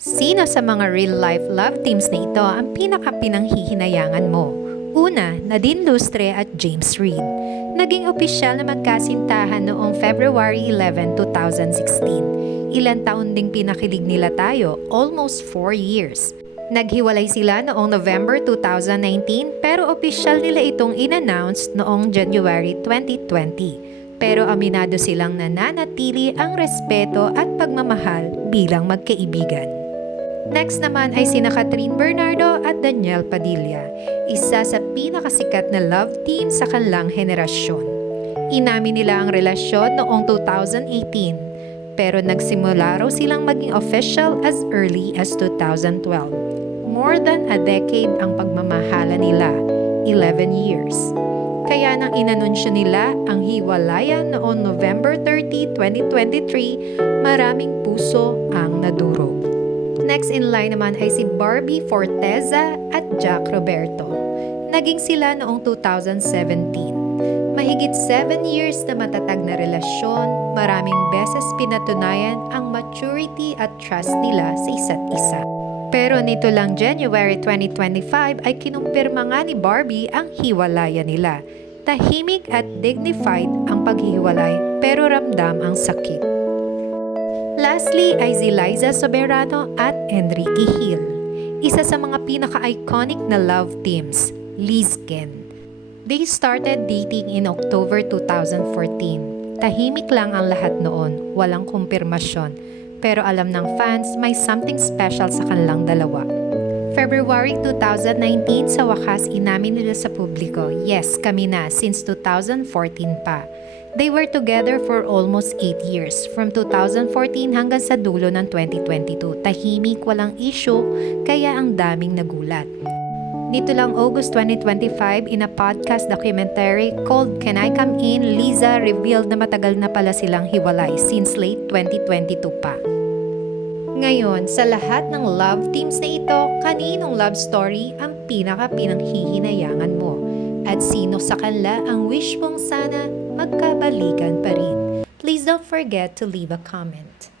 Sino sa mga real-life love teams na ito ang pinaka-pinanghihinayangan mo? Una, Nadine Lustre at James Reid. Naging opisyal na magkasintahan noong February 11, 2016. Ilan taon ding pinakilig nila tayo, almost 4 years. Naghiwalay sila noong November 2019 pero opisyal nila itong in-announce noong January 2020. Pero aminado silang nananatili ang respeto at pagmamahal bilang magkaibigan. Next naman ay sina Catherine Bernardo at Daniel Padilla, isa sa pinakasikat na love team sa kanilang henerasyon. Inamin nila ang relasyon noong 2018, pero nagsimula raw silang maging official as early as 2012. More than a decade ang pagmamahala nila, 11 years. Kaya nang inanunsyo nila ang hiwalayan noong November 30, 2023, maraming puso ang nadurog. Next in line naman ay si Barbie Forteza at Jack Roberto. Naging sila noong 2017. Mahigit 7 years na matatag na relasyon, maraming beses pinatunayan ang maturity at trust nila sa isa't isa. Pero nito lang January 2025 ay kinumpirma nga ni Barbie ang hiwalayan nila. Tahimik at dignified ang paghihiwalay pero ramdam ang sakit. Lastly ay si Liza Soberano at Enrique Hill, isa sa mga pinaka-iconic na love teams, Lizken. They started dating in October 2014. Tahimik lang ang lahat noon, walang kumpirmasyon, pero alam ng fans may something special sa kanilang dalawa. February 2019, sa wakas inamin nila sa publiko, yes, kami na since 2014 pa. They were together for almost 8 years, from 2014 hanggang sa dulo ng 2022. Tahimik, walang issue, kaya ang daming nagulat. Nito lang August 2025, in a podcast documentary called Can I Come In, Liza revealed na matagal na pala silang hiwalay since late 2022 pa. Ngayon, sa lahat ng love teams na ito, kaninong love story ang pinaka-pinanghihinayangan mo? At sino sa kanila ang wish mong sana magkabalikan pa rin? Please don't forget to leave a comment.